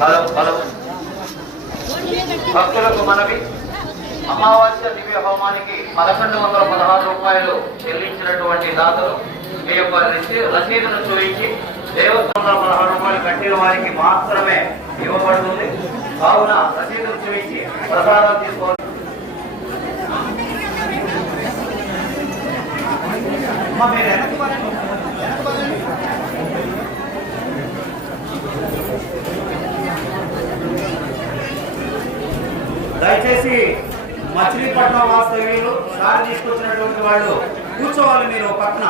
Hello భక్తులకు మనవి, అమావాస్య దివ్య హోమానికి 1116 రూపాయలు చెల్లించినటువంటి దాతలు ఈ యొక్క రసీదును చూపించి 1116 రూపాయలు కట్టిన వారికి మాత్రమే ఇవ్వబడుతుంది. కావున రసీదును చూపించి ప్రసాదం తీసుకోవాలి. దయచేసి మచిలీపట్నం వాస్తవ్యులు సారి తీసుకొచ్చినటువంటి వాళ్ళు కూర్చోవాలి. మీరు పక్కన